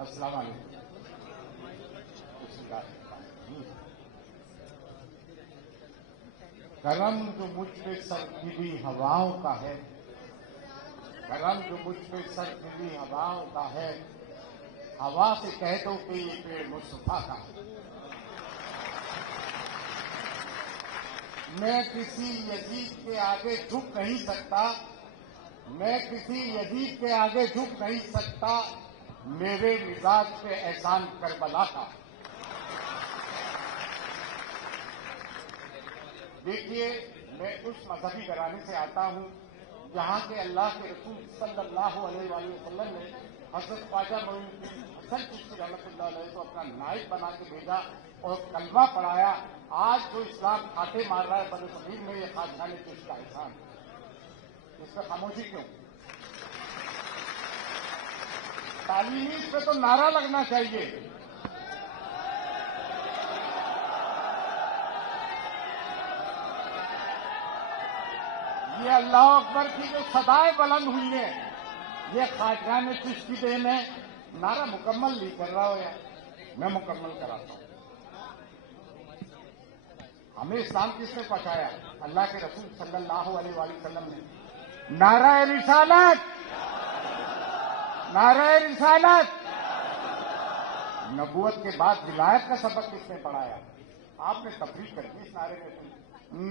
السلام علیکم. کرم جو مجھ پہ سرکیلی ہواؤں کا ہے، کرم جو مجھ پہ سرکیلی ہواؤں کا ہے، ہوا سے کہہ دو کہ یہ پیڑ مصطفیٰ کا ہے. میں کسی یزید کے آگے جھک نہیں سکتا، میں کسی یزید کے آگے جھک نہیں سکتا. میرے مزاج پہ احسان کربلا کا. دیکھیے، میں اس مذہبی گھرانے سے آتا ہوں جہاں کے اللہ کے رسول صلی اللہ علیہ وآلہ وسلم نے حضرت خواجہ معین الدین حسن چشتی رحمۃ اللہ علیہ کو اپنا نائب بنا کے بھیجا اور کلمہ پڑھایا. آج جو اسلام کھاٹے مار رہا ہے بر میں، یہ خواجہ چشتی کا احسان. اس پہ خاموشی کیوں؟ تعلیمی اس پہ تو نعرہ لگنا چاہیے. یہ اللہ اکبر کی جو صدائیں بلند ہوئی ہیں، یہ خواجہ چشتی دین ہے. نعرہ مکمل نہیں کر رہا ہو یار، میں مکمل کراتا ہوں. ہمیں اسلام کس نے پہنچایا؟ اللہ کے رسول صلی اللہ علیہ وآلہ وسلم نے. نعرہ رسالت، نعرہ رسالت. نبوت کے بعد ولایت کا سبق کس نے پڑھایا؟ آپ نے تفریح کر دی اس نعرے میں.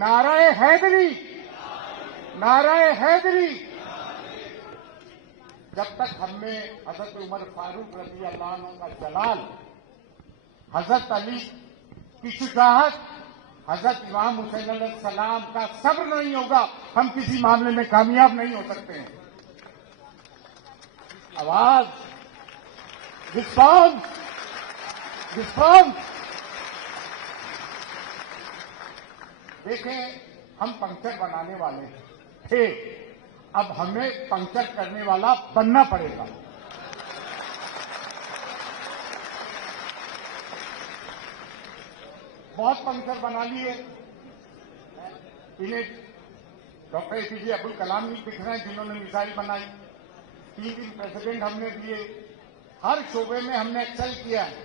نعرہ حیدری، نعرہ حیدری. جب تک ہم میں حضرت عمر فاروق رضی اللہ عنہ کا جلال، حضرت علی کی شجاعت، حضرت امام حسین علیہ السلام کا صبر نہیں ہوگا، ہم کسی معاملے میں کامیاب نہیں ہو سکتے ہیں. آواز، رسپانس، رسپانس. دیکھیں، ہم پنکچر بنانے والے تھے، اب ہمیں پنکچر کرنے والا بننا پڑے گا. بہت پنکچر بنا لیے، انہیں ڈاکٹر اے پی جے عبد الکلام نہیں دکھ رہے ہیں جنہوں نے میزائل بنائی. 3 پریزیڈنٹ ہم نے دیے، ہر شعبے میں ہم نے ایکسل کیا ہے.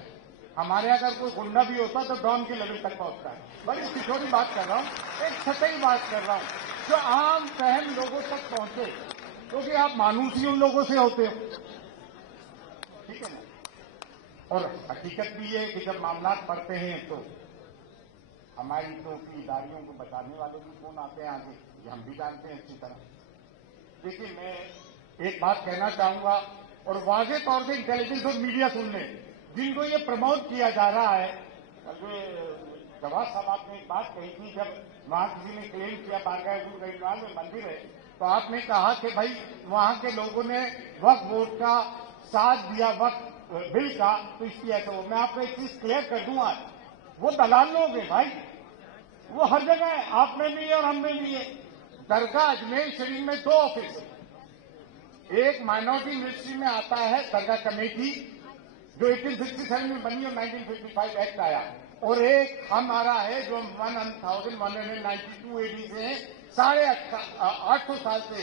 ہمارے اگر کوئی غنڈہ بھی ہوتا تو ڈان کی لیول تک پہنچتا ہے. بڑی چھوٹی بات کر رہا ہوں، ایک سطحی بات کر رہا ہوں جو عام فہم لوگوں تک پہنچے، کیونکہ آپ مانوس ہی ان لوگوں سے ہوتے ہو. ٹھیک ہے نا؟ اور حقیقت بھی ہے کہ جب معاملات پڑتے ہیں تو ہماری تو اداریوں کو بچانے والے بھی کون آتے ہیں آگے، یہ ہم بھی جانتے ہیں اچھی طرح. دیکھیے، میں ایک بات کہنا چاہوں گا اور واضح طور سے انٹیلیجنس اور میڈیا سن لیں، جن کو یہ پروموٹ کیا جا رہا ہے. جواز صاحب، آپ نے ایک بات کہی تھی، جب وہاں کسی نے کلیم کیا بارگاہ حضور گریوال میں مندر ہے، تو آپ نے کہا کہ بھائی وہاں کے لوگوں نے وقف بورڈ کا ساتھ دیا، وقف بل کا، تو اس کی ایسا ہو. میں آپ کو ایک چیز کلیئر کر دوں، آج وہ دلال لوگ ہیں بھائی، وہ ہر جگہ ہے. آپ میں بھی ہے اور ہم میں بھی ہے. درگاہ اجمیر شریف میں 2 آفس ہیں. ایک مائنورٹی منسٹری میں آتا ہے درگاہ کمیٹی، جو 1867 میں بنی اور 1955 ایکٹ آیا، اور ایک ہمارا ہے جو 1192 AD سے ہے، 850 سال سے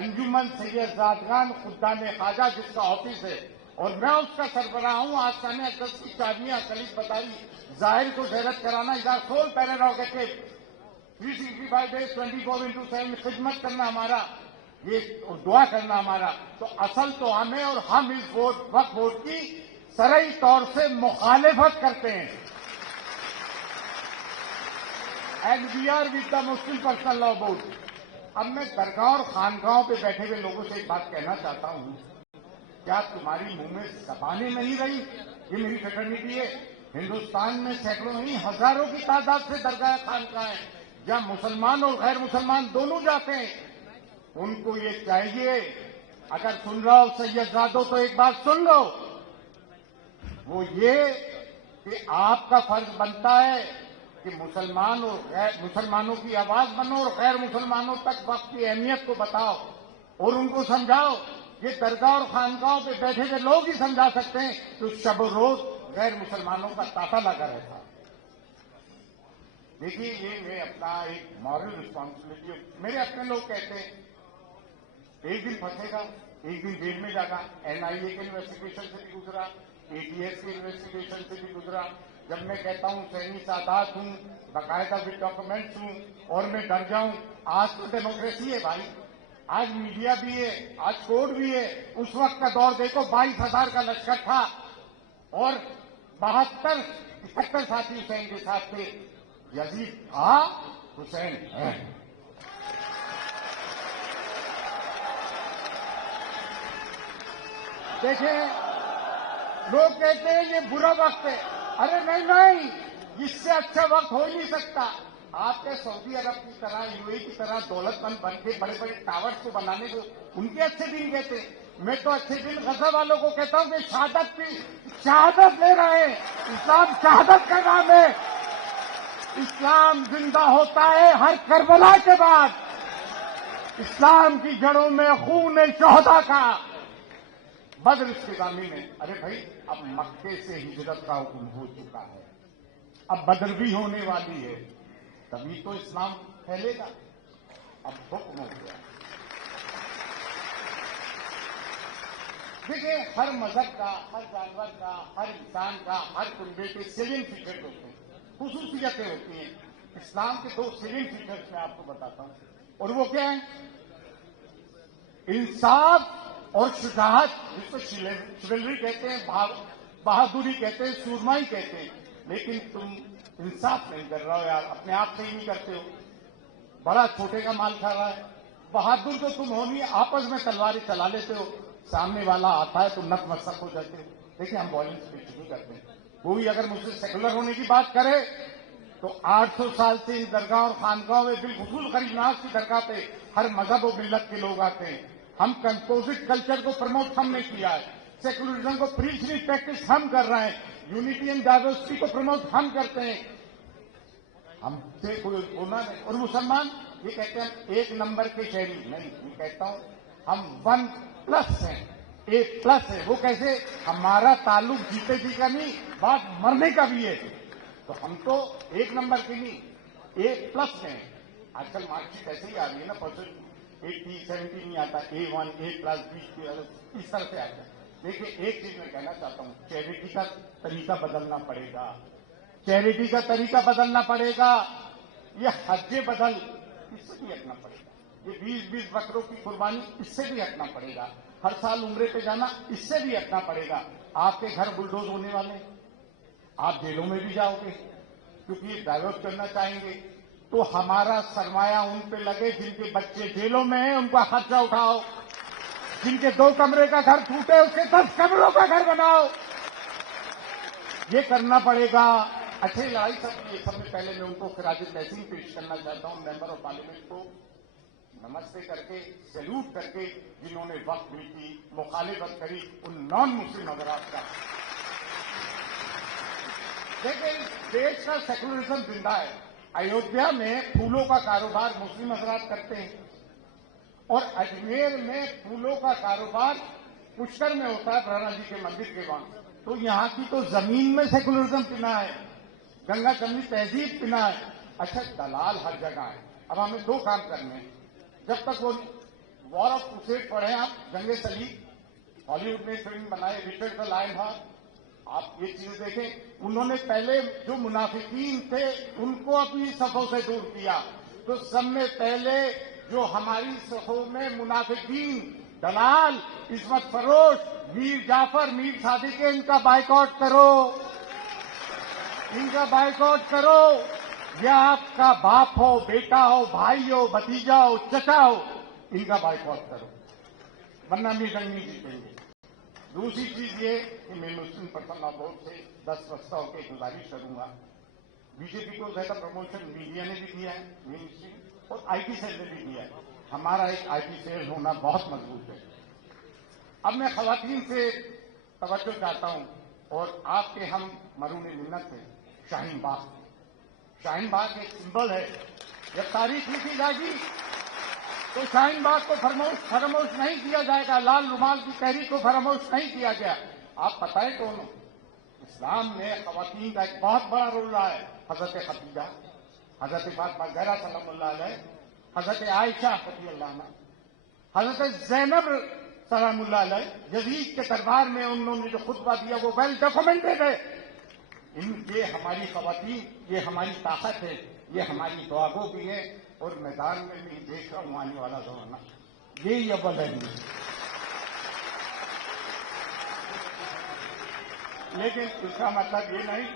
انجمن سید زادگان خدام خواجہ جس کا آفس ہے، اور میں اس کا سربراہ ہوں. آستانہ اقدس کی چابیاں کلیف بتائی، ظاہر کو زیرت کرانا، سول پیراروگیٹو، 365 days 24/7 خدمت کرنا ہمارا، یہ دعا کرنا ہمارا. تو اصل تو ہمیں، اور ہم اس وقف بورڈ کی شرعی طور سے مخالفت کرتے ہیں. And we are with the Muslim personal law board. اب میں درگاہ اور خانقاہوں پہ بیٹھے ہوئے لوگوں سے ایک بات کہنا چاہتا ہوں، کیا تمہاری منہ میں زبانیں نہیں رہی؟ یہ میری فیٹرنیٹی ہے. ہندوستان میں سینکڑوں نہیں ہزاروں کی تعداد سے درگاہ خانقاہ ہیں جہاں مسلمان اور غیر مسلمان دونوں جاتے ہیں. ان کو یہ چاہیے، اگر سن رہا ہو سید زادو تو ایک بات سن لو، وہ یہ کہ آپ کا فرض بنتا ہے کہ مسلمان اور غیر مسلمانوں کی آواز بنو اور غیر مسلمانوں تک وقت کی اہمیت کو بتاؤ اور ان کو سمجھاؤ. یہ درگاہ اور خانقاہوں پہ بیٹھے ہوئے لوگ ہی سمجھا سکتے ہیں تو شب و روز غیر مسلمانوں کا تاتا لگا رہتا. دیکھیے، یہ میں اپنا ایک مورل رسپانسبلٹی، میرے اپنے لوگ کہتے ہیں ایک دن پھنسے گا، ایک دن جیل میں جائے گا. NIA کے انویسٹیگیشن سے بھی گزرا، ATS के इन्वेस्टिगेशन से भी गुजरा। जब मैं कहता हूं सैनी सादात हूं, बाकायदा विद डॉक्यूमेंट्स हूं और मैं डर जाऊं, आज तो डेमोक्रेसी है भाई, आज मीडिया भी है, आज कोर्ट भी है। उस वक्त का दौर देखो, 22,000 का लश्कर था और 71 साथी हुसैन के साथ थे। यजीद था, हुसैन है। देखें, लोग कहते हैं ये बुरा वक्त है। अरे नहीं नहीं, इससे अच्छा वक्त हो ही नहीं सकता। आपके सऊदी अरब की तरह, यूएई की तरह दौलतमंद बन के बड़े बड़े टावर्स को बनाने को उनके अच्छे दिन कहते। मैं तो अच्छे दिन गजा वालों को कहता हूं कि शहादत ले रहे हैं। इस्लाम शहादत का नाम है। इस्लाम जिंदा होता है हर करबला के बाद। इस्लाम की जड़ों में खून शोहदा का। बद्र इसके ज़मीन है। अरे भाई, अब मक्के से हिजरत का हुक्म हो चुका है, अब बद्र भी होने वाली है, तभी तो इस्लाम फैलेगा। अब हुक्म हो गया। देखिए, हर मजहब का, हर जानवर का, हर इंसान का, हर कुनबे के सेलिंग फीचर्स होते हैं, खुसूसियतें होती हैं। इस्लाम के 2 सेलिंग फीचर्स मैं आपको बताता हूं, और वो क्या है? इंसाफ और शुजाअत, जिसको शिवलरी कहते हैं, बहादुरी कहते हैं, सूरमाई कहते हैं। लेकिन तुम इंसाफ नहीं कर रहे हो यार, अपने आप से ही नहीं करते हो। बड़ा छोटे का माल खा रहा है। बहादुर तो तुम हो नहीं, आपस में तलवारें चला लेते हो, सामने वाला आता है तो नतमस्तक हो जाते हो। देखिए, हम वॉयलेंस कुछ नहीं करते। कोई अगर मुझसे सेकुलर होने की बात करे तो 800 साल से इन दरगाह और खानगाहों में बिलखुसूस गरीबनाज की दरगाह पे हर मजहब और मिल्लत के लोग आते हैं। हम कंपोजिट कल्चर को प्रमोट हमने किया है, सेकुलरिज्म को प्रीच नहीं प्रैक्टिस हम कर रहे हैं, यूनिटी एंड डाइवर्सिटी को प्रमोट हम करते हैं। हमसे कोई बोलना नहीं। और मुसलमान ये कहते हैं 1 नंबर के शहरी नहीं, मैं कहता हूं हम 1+ हैं, A+ है। वो कैसे? हमारा ताल्लुक जीते जी का नहीं, बात मरने का भी है। तो हम तो 1 नंबर के नहीं, A+ हैं। आजकल मार्कशीट ऐसे ही आ रही है ना, परसेंट 80, 70 नहीं आता, A1, A+, B इस तरह से आता है। देखिए, एक चीज मैं कहना चाहता हूं, चैरिटी का तरीका बदलना पड़ेगा। चैरिटी का तरीका बदलना पड़ेगा। ये हज्जे बदल, इससे भी हटना पड़ेगा। ये 20-20 बकरों की कुर्बानी, इससे भी हटना पड़ेगा। हर साल उम्रे पे जाना, इससे भी हटना पड़ेगा। आपके घर बुलडोज होने वाले, आप जेलों में भी जाओगे क्योंकि ये डाइवर्ट करना चाहेंगे। तो हमारा सरमाया उन पे लगे जिनके बच्चे जेलों में हैं, उनका खर्चा उठाओ। जिनके 2 कमरे का घर टूटे, उसके 10 कमरों का घर बनाओ। ये करना पड़ेगा। अच्छी लड़ाई सबसे पहले मैं उनको खिराज तहसीन पेश करना चाहता हूं, मेंबर ऑफ पार्लियामेंट को नमस्ते करके, सैल्यूट करके, जिन्होंने वक्त दी थी, मुखालिफत करी उन नॉन मुस्लिम हजरात का। देखिए, देश का सेकुलरिज्म जिंदा है। अयोध्या में फूलों का कारोबार मुस्लिम हजरात करते हैं और अजमेर में फूलों का कारोबार पुष्कर में होता है, ब्रह्मा जी के मंदिर के वहां। तो यहां की तो जमीन में सेकुलरिज्म पिना है, गंगा जमनी तहजीब पिना है। अच्छा, दलाल हर जगह है। अब हमें 2 काम करने हैं। जब तक वो वॉर ऑफ क्रूसेड पढ़े आप, जंगे सलीब, हॉलीवुड ने फिल्म बनाई रिचर्ड द लायन हॉर्स, आप ये चीजें देखें। उन्होंने पहले जो मुनाफिकीन थे उनको अपनी सफों से दूर किया। तो सब में पहले जो हमारी सफों में मुनाफिकीन, दलाल, इस्मत फरोश, मीर जाफर, मीर सादिक, इनका बाइकआउट करो, इनका बाइकआउट करो। या आपका बाप हो, बेटा हो, भाई हो, भतीजा हो, चचा हो, इनका बाइकआउट करो, वरना हम ये जंग नहीं जीतेंगे। दूसरी चीज ये कि मैं मुस्लिम पर्सन लॉ बोर्ड से 10 प्रस्ताव की गुजारिश करूंगा। बीजेपी को ज्यादा प्रमोशन मीडिया ने भी दिया है, मिनिस्ट्री और आईटी सेल ने भी दिया है। हमारा एक आईटी सेल होना बहुत मजबूत है। अब मैं खवातीन से तवज्जो चाहता हूं और आपके हम मरून मिन्नत है शाहीन बाग। शाहीन बाग एक सिंबल है। जब तारीख लिखी जाएगी तो शाहीन बाग को फरामोश नहीं किया जाएगा। लाल रुमाल की तहरीक को फरामोश नहीं किया गया। आप बताएं कौन? इस्लाम में खवातीन का एक बहुत बड़ा रोल रहा है। हजरत खदीजा, हजरत फातिमा ज़हरा सल्लल्लाहु अलैहा, हजरत आयशा रज़ियल्लाहु अन्हा, हजरत ज़ैनब सलामुल्लाह अलैह, यजीद के दरबार में उन्होंने जो खुतबा दिया वो वेल डॉक्यूमेंटेड है। ये हमारी ख़वातीन, ये हमारी ताकत है, ये हमारी दुआगो भी है। और मैदान में भी देख रहा हूँ आने वाला ज़माना यही अव्वल है। लेकिन इसका मतलब ये नहीं,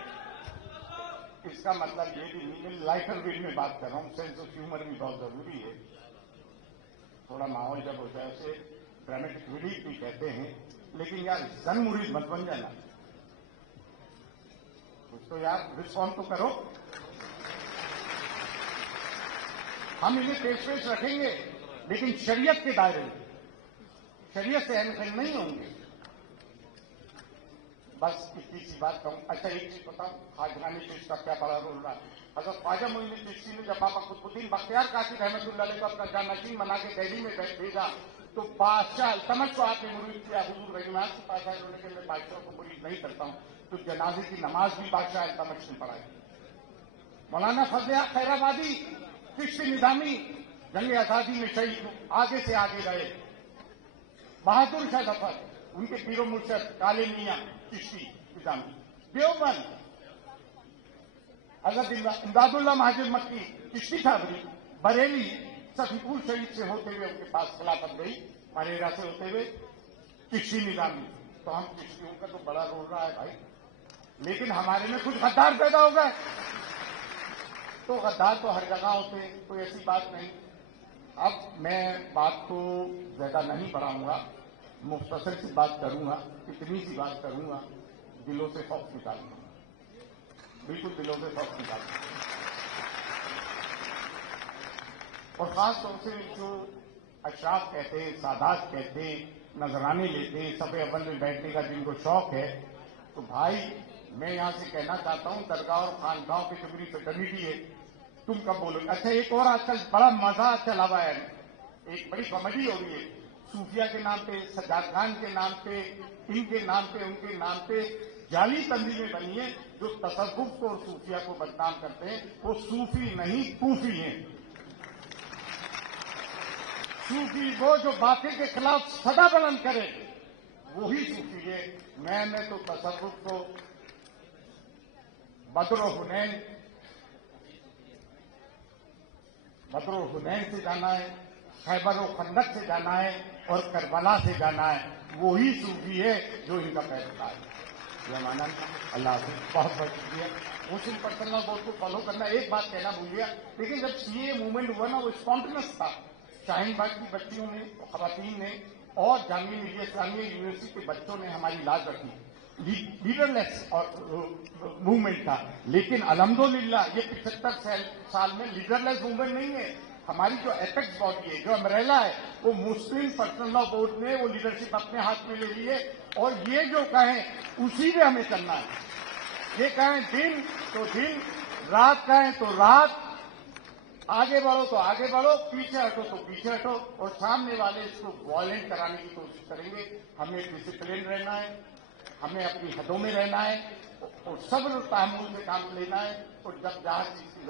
इसका मतलब ये भी नहीं, मैं लाइटर वेल में बात कर रहा हूँ। सेंस ऑफ ह्यूमर भी बहुत जरूरी है। थोड़ा माहौल जब होता है उसे ड्रामेटिक रिलीफ भी कहते हैं। लेकिन यार जन मुरीद मत बन जाना, कुछ तो यार रिस्पॉन्ड तो करो। हम इन्हें पेश रखेंगे लेकिन शरीयत के दायरे में, शरीयत से अनफिल नहीं होंगे। बस इतनी सी बात कहूं। अच्छा एक चीज बताऊं, खाजगानी चीज का क्या बड़ा रोल रहा है। हज़रत ख्वाजा मोइनुद्दीन चिश्ती ने जब बाबा कुतुबुद्दीन बख्तियार काशी रहमतुल्लाह अलैह को अपना जानशीन बना के दिल्ली में भेजा तो बादशाह अल्तमश को आपने मुरीद किया। हुजूर रहीमात के पास आए, उन्होंने कहा मैं बादशाह को मुरीद नहीं करता हूं। तो जनाजे की नमाज भी बादशाह अल्तमश ने पढ़ाई। मौलाना फजल हक खैराबादी चिश्ती निजामी जंग आजादी में शहीद आगे से आगे रहे। बहादुर शाह जफर उनके पीरो मुर्शद काले मियां चिश्ती निजामी। देवबंद हजरत इमदादुल्लाह महाजिर मक्की चिश्ती ठाबरी। बरेली सफीपुर शरीफ से होते हुए उनके पास खिलाफत गई, मरेरा से होते हुए चिश्ती निजामी। तो हम चिश्तियों का तो बड़ा रोल रहा है भाई, लेकिन हमारे में कुछ गद्दार पैदा हो गए। तो गद्दार तो हर जगह होते हैं, कोई ऐसी बात नहीं। अब मैं बात को ज्यादा नहीं बढ़ाऊंगा, मुख्तसर सी बात करूंगा, इतनी सी बात करूंगा, दिलों से खौफ निकालूंगा, बिल्कुल दिलों से खौफ निकालूंगा। और खास तौर से जो अशराफ कहते हैं, सादात कहते हैं, नजराने लेते हैं, सफे अव्वल में बैठने का जिनको शौक है, तो भाई मैं यहां से कहना चाहता हूं दरगाह और खानगाह की जो मेरी फ्रेटर्निटी है, तुम कब बोलोगे। अच्छा एक और आजकल बड़ा मजा चला हुआ है, एक बड़ी कॉमेडी हो रही है। सूफिया के नाम पे, सज्जाद खान के नाम पे, इनके नाम पे, उनके नाम पे जाली तंजीमें बनी है जो तसव्वुफ को और सूफिया को बदनाम करते हैं। वो सूफी नहीं सूफी हैं। सूफी वो जो बातें के खिलाफ सदा बुलंद करे, वही सूफी है। मैंने तो तसव्वुफ को बदरो हुनैन से जाना है, खैबर और खंदक से जाना है और करबला से जाना है। वही सूफी है जो इनका पैदा है। ये माना अल्लाह से बहुत बहुत शुक्रिया। मुस्लिम पर्सनल बोर्ड को फॉलो करना। एक बात कहना भूल गया, लेकिन जब सीए मूवमेंट हुआ ना वो स्पॉन्टेनियस था। शाहीन बाग की बच्चियों ने, खवातीन ने और जामिया मिलिया इस्लामिया यूनिवर्सिटी के बच्चों ने हमारी लाज रखी। लीडरलेस और मूवमेंट था, लेकिन अल्हम्दुलिल्लाह ये 75 साल में लीडरलेस मूवमेंट नहीं है। हमारी जो एपेक्स बॉडी है, जो अम्ब्रेला है, वो मुस्लिम पर्सनल लॉ बोर्ड ने वो लीडरशिप अपने हाथ में ले ली है। और ये जो कहें उसी में हमें चलना है। ये कहें दिन तो दिन, रात कहें तो रात, आगे बढ़ो तो आगे बढ़ो, पीछे हटो तो पीछे हटो। और सामने वाले इसको वायलेंट कराने की कोशिश करेंगे। हमें डिसिप्लिन रहना है, हमें अपनी हदों में रहना है और सब्र और तहम्मुल से काम लेना है। और जब जहां चीज की